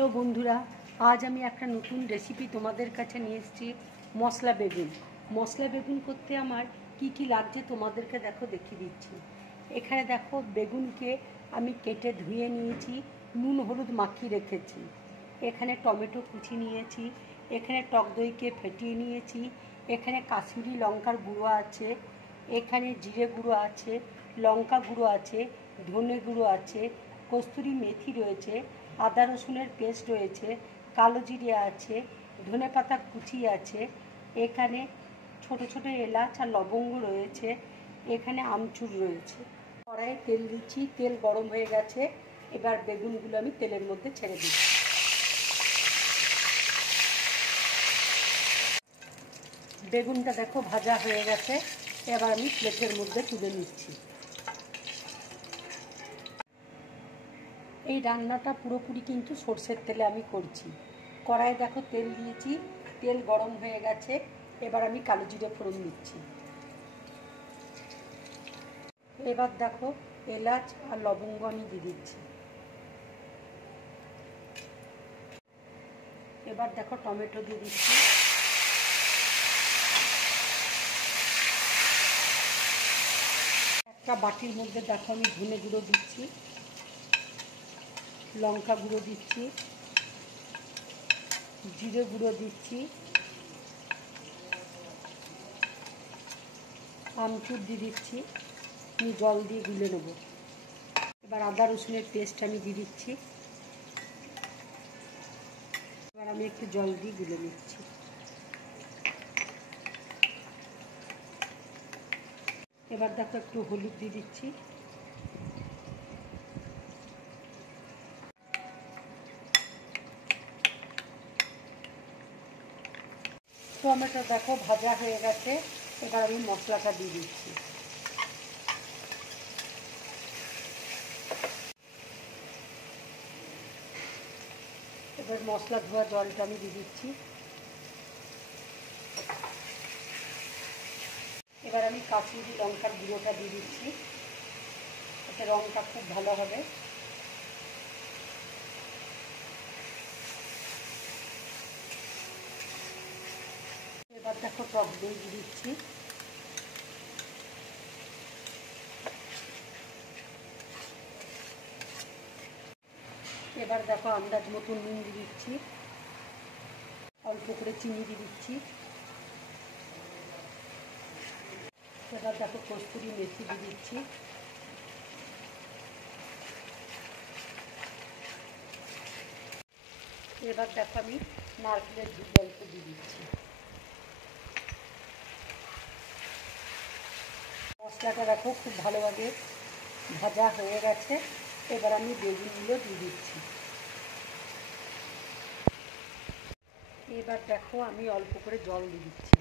Hello বন্ধুরা, আজ আমি একটা নতুন রেসিপি তোমাদের কাছে নিয়ে এসেছি। মশলা বেগুন। মশলা বেগুন করতে আমার কি কি লাগছে তোমাদেরকে দেখিয়ে দিচ্ছি। এখানে দেখো, বেগুনকে আমি কেটে ধুয়ে নিয়েছি, নুন হলুদ মাখিয়ে রেখেছি। এখানে টমেটো কুচি নিয়েছি, এখানে টক দইকে ফেটিয়ে নিয়েছি, এখানে কাশ্মীরি লঙ্কার গুঁড়ো আছে, এখানে জিরে গুঁড়ো আছে, লঙ্কা গুঁড়ো আছে, ধনে গুঁড়ো আছে, কস্তুরি মেথি রয়েছে, আদা রসুনের পেস্ট রয়েছে, কালো জিরে আছে, ধনেপাতা কুচি আছে, এখানে ছোট ছোট এলাচ আর লবঙ্গ রয়েছে, এখানে আমচুর রয়েছে। কড়াইয়ে তেল দিচ্ছি, তেল গরম হয়ে গেছে। এবার বেগুনগুলো আমি তেলের মধ্যে ছেড়ে দিচ্ছি। বেগুনটা দেখো ভাজা হয়ে গেছে। এবার আমি প্লেটের মধ্যে তুলে নিচ্ছি। এই রান্নাটা পুরোপুরি কিন্তু সরষের তেলে আমি করছি। কড়াইয়ে দেখো তেল দিয়েছি, তেল গরম হয়ে গেছে। এবার আমি কালো জিরে ফোড়ন দিচ্ছি। এবার দেখো এলাচ আর লবঙ্গ আমি দিয়ে দিচ্ছি। এবার দেখো টমেটো দিয়ে দিচ্ছি। একটা বাটির মধ্যে দেখো আমি ধনে গুঁড়ো দিচ্ছি, লঙ্কা গুঁড়ো দিচ্ছি, জিরে গুঁড়ো দিচ্ছি, আমচুর দিয়ে দিচ্ছি। আমি জল দিয়ে গুলে নেব। এবার আদা রসুনের পেস্ট আমি দিয়ে দিচ্ছি। এবার আমি একটু জল দিয়ে গুলে নিচ্ছি। এবার দেখো একটু হলুদ দিয়ে দিচ্ছি। টমেটো দেখো ভাজা হয়ে গেছে। এবার আমি মশলাটা দিয়ে দিচ্ছি। এবার মশলা ধোয়া জলটা আমি দিয়ে দিচ্ছি। এবার আমি কাশ্মীরি লঙ্কার গুঁড়োটা দিয়ে দিচ্ছি, এতে রঙটা খুব ভালো হবে। এবার দেখো টক দই দিয়ে দিচ্ছি। এবার দেখো আন্দাজ মতো নুন দিয়ে দিচ্ছি, অল্প করে চিনি দিয়ে দিচ্ছি। এবার দেখো কস্তুরি মেথি দিয়ে দিচ্ছি। এবার দেখো আমি নারকেলের দুধ অল্প দিয়ে দিচ্ছি। মশলাটা দেখো খুব ভালোভাবে ভাজা হয়ে গেছে। এবার আমি বেগুনগুলো দিয়ে দিচ্ছি। এবার দেখো আমি অল্প করে জল দিয়ে দিচ্ছি।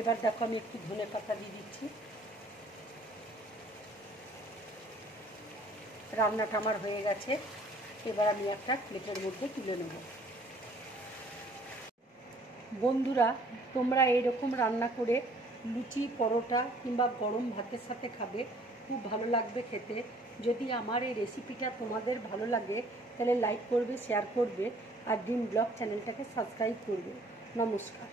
এবার দেখো আমি একটু ধনেপাতা দিয়ে দিচ্ছি। রান্নাটা আমার হয়ে গেছে। এবার আমি একটা প্লেটের মধ্যে তুলে নেব। বন্ধুরা, তোমরা এইরকম রান্না করে লুচি, পরোটা কিংবা গরম ভাতের সাথে খাবে, খুব ভালো লাগবে খেতে। যদি আমার এই রেসিপিটা তোমাদের ভালো লাগে তাহলে লাইক করবে, শেয়ার করবে আর ড্রিম ব্লগ চ্যানেলটাকে সাবস্ক্রাইব করবে। নমস্কার।